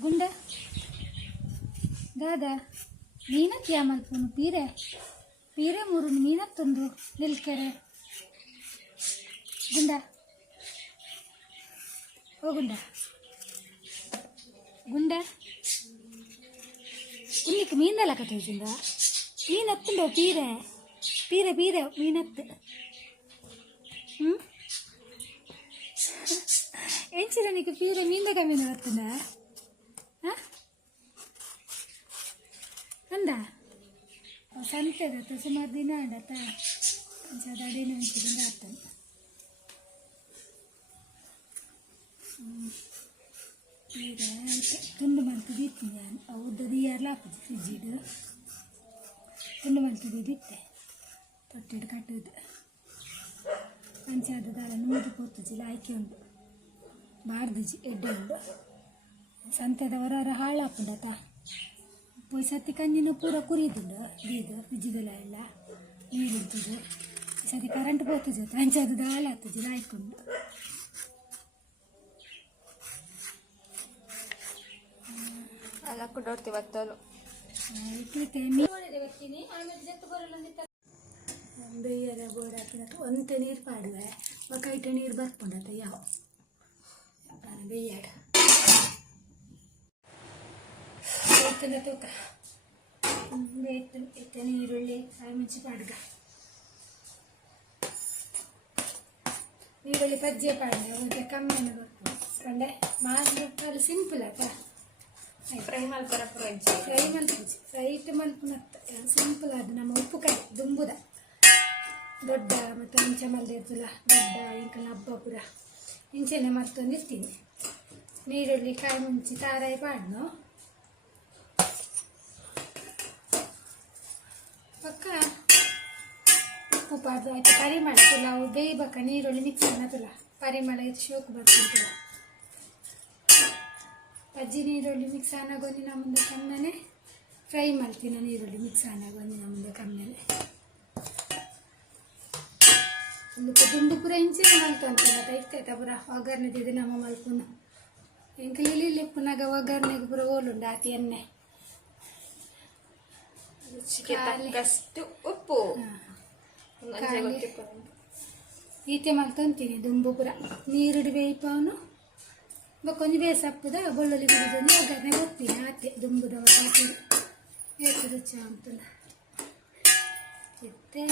ಗುಂಡ ದಾದ ಮೀನಕ್ಕೆ ಯಾಮಲ್ಪನು ಪೀರೆ ಪೀರೆ ಮೂರು ಮೀನತ್ತೊಂದು ನಿಲ್ಕೆರೆ ಗುಂಡ ಓ ಗುಂಡ ಗುಂಡ ಇಲ್ಲಿಕ್ಕೆ ಮೀನೆಲ್ಲ ಕಟ್ಟಿಸಿಂದ ಮೀನತ್ತುಂಡೋ ಪೀರೆ ಪೀರೆ ಪೀರೆ ಮೀನತ್ತು ಎಂಚಿನ ನೀಕು ಪೀರೆ ಮೀನ್ದಾಗ ಮೀನು ಬರ್ತದ ಅಂದ ಸಂತೆದ ಸುಮಾರು ದಿನ ಆಡತ್ತ ಅಡಿನ ಅಂಚಿದಿಂದ ಆಗ್ತದೆ ಪೀರೆ ತುಂಡು ಮಂತದ್ದು ಇತ್ತು ನಾನು ಅವ್ರದ್ದು ಯಾರಲ್ಲ ಹಾಕುದು ಫ್ರಿಜ್ಜಿಡು ತುಂಡು ಮಂತದ್ದು ಇತ್ತೆ ತೊಟ್ಟಿಡು ಕಟ್ಟುದು ಅಂಚಾದ ದಾಳ ನೂರು ಪೋತುಜಿಲ್ಲ ಆಯ್ಕೆ ಉಂಟು ಬಾರ್ದುಜಿ ಎಡ್ಡೆ ಉಂಡು ಸಂತೆದವರ ಹಾಳು ಹಾಕೊಂಡತ ಪೋಯ್ ಸತಿ ಕಂಜಿನ ಪೂರ ಕುರಿದುಂಡು ದೀದು ಫ್ರಿಜ್ಜಿದೆಲ್ಲ ಎಲ್ಲ ನೀರು ಇರ್ತದೆ ಸತಿ ಕರೆಂಟ್ ಪೋತುಜಿ ಅಂಚಾದ ದಾಳ ಹತ್ತುಜಿಲ್ಲ ಆಯ್ಕೊಂಡು ಅಲ್ಲ ಕೊಡೋಡ್ತೀವಿ ಬತ್ತಲು ಇಟ್ಟಿರ್ತೇವೆ ಮೀನು ವ್ಯಕ್ತಿನಿ ಆಮೇಲೆ ಜತ್ತು ಬರಲ್ಲ ಬೇಯರ ಬೋರ್ ಹಾಕಿದ ಒಂತೆ ನೀರು ಪಾಡುವೆ ಕೈಟ ನೀರು ಬರ್ಕೊಂಡತ ಯಾವ ಬೇಯಾಡ ಬೇಯ್ತನ ತೂಕ ಬೇಯ್ತು ಎತ್ತ ನೀರುಳ್ಳಿ ಕಾಯಿ ಮುಂಚೆ ಪಾಡ್ಗ ನೀರುಳ್ಳಿ ಪಜ್ಜೆ ಪಾಡ್ಗ ಮತ್ತೆ ಕಮ್ಮಿಯನ್ನು ಬರ್ಕೊಂಡು ಕಂಡೆ ಮಾತ್ರ ಸಿಂಪಲ್ ಆಯ್ತಾ ಫ್ರೈ ಮಲ್ಪರ ಫ್ರೈ ಮಲ್ಪುಜಿ ಫ್ರೈಟ್ ಮಲ್ಪುನತ್ತ ಸಿಂಪಲ್ ಅದು ನಮ್ಮ ಉಪ್ಪು ಕಾಯಿ ದುಂಬುದ ದೊಡ್ಡ ಮತ್ತು ಇಂಚೆ ಮಲ್ದೆ ಇರ್ತಲ್ಲ ದೊಡ್ಡ ಇಂಕನ ಹಬ್ಬ ಪುರ ಇಂಚೆನೆ ಮತ್ತೊಂದು ಇರ್ತೀನಿ ನೀರುಳ್ಳಿ ಕಾಯಿ ಮುಂಚಿ ತಾರಾಯಿ ಪಾಡ್ನು ಪಕ್ಕ ಉಪ್ಪು ಪಾಡ್ದು ಆಯ್ತು ಪರಿಮಳ ನಾವು ಬೇಯ್ಬೇಕ ನೀರುಳ್ಳಿ ಮಿಕ್ಸ್ ಅನ್ನೋದಿಲ್ಲ ಪರಿಮಳ ಇದು ಶೋಕು ಬರ್ತಿಲ್ಲ ಅಜ್ಜಿ ನೀರುಳ್ಳಿ ಮಿಕ್ಸ್ ಆನಾಗೊಂದಿನ ಮುಂದೆ ಕಮ್ಮನೆ ಫ್ರೈ ಮಾಡ್ತೀನಿ ನೀರುಳ್ಳಿ ಮಿಕ್ಸ್ ಆನಾಗೊಂದಿನ ಮುಂದೆ ಕಮ್ಮನೆ ಒಂದು ದುಂಡು ಪುರ ಇಂಚಿನ ಮಲ್ತು ಅಂತಲ್ಲ ತೈತೈತ ಪುರ ಒಗ್ಗರಣೆದಿದೆ ನಮ್ಮ ಮಲ್ಪುನ ಎಂಕ ಇಲ್ಲಿ ಪುನಗ ಒಗ್ಗರಣೆಗೆ ಪುರ ಓಲುಂಡು ಆತಿ ಎಣ್ಣೆ ತಕ್ಕಷ್ಟು ಉಪ್ಪು ಈತೆ ಮಲ್ತಂತೀನಿ ದುಂಬು ಪುರ ನೀರುಡಿ ಬೇಯ್ಪವನು ಬಕ್ಕೊಂದು ಬೇಸಪ್ಪದ ಬೆಳ್ಳುಳ್ಳಿ ಬಿಡಿದೊಂದು ಒಗ್ಗರಣೆ ಬರ್ತೀನಿ ಆತೆ ದುಂಬುದ ಏತು ರುಚಿ ಅಂತಲ್ಲ ಮತ್ತೆ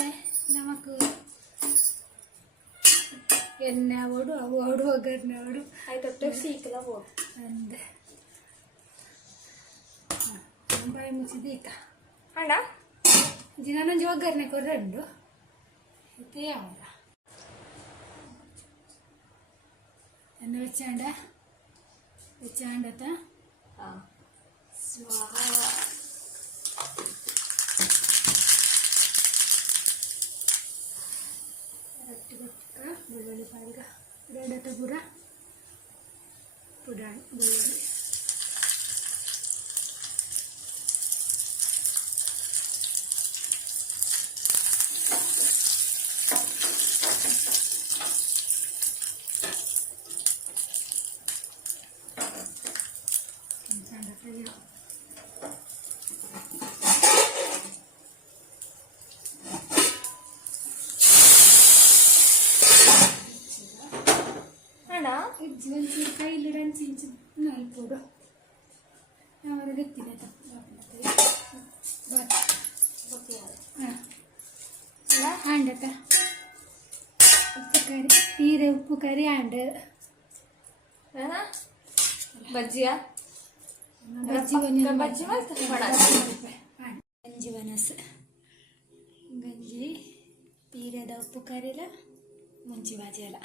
ನಮಕು ಎಣ್ಣೆ ಓಡು ಅವು ಓಡು ಒಗ್ಗರಣೆ ಓಡು ಆಯ್ತು ಸೀಕಲ ಓಡು ಅಂದೆ ಬಾಯಿ ಮುಚ್ಚಿದೀಕ ಅಣ್ಣ ನಾನೊಂದು ಒಗ್ಗರಣೆ ಕೊರ್ರಂಡು ಮತ್ತೆ ಯಾವಲ್ಲ ಎಣ್ಣೆ വെച്ചാണ്ടത്ത ಸ್ವಾಹ ರೊಟ್ಟಿ ಗೊತ್ತ ಬೆಳ್ಳುಳ್ಳಿ ಪಾಲ್ಗ ರೆಡತ ಪುರ ಪುಡಾಣಿ ಬೆಳ್ಳುಳ್ಳಿ ಒಂಚೂರು ಕೈಲಿ ಇಂಚು ನಲ್ಪೋಡು ನಾವು ಗೊತ್ತಿಲ್ಲ ಹಾಂಡತ ಉಪ್ಪು ಕರಿ ಪೀರೆ ಉಪ್ಪು ಕರಿ ಹಾಂಡ ಬಜ್ಜಿಯ ಬಜ್ಜಿ ಗಂಜಿ ವನಸ್ ಗಂಜಿ ಪೀರೆದ ಉಪ್ಪು ಕರಿಲ ಮುಂಚಿ ಬಾಜಿ ಅಲ್ಲ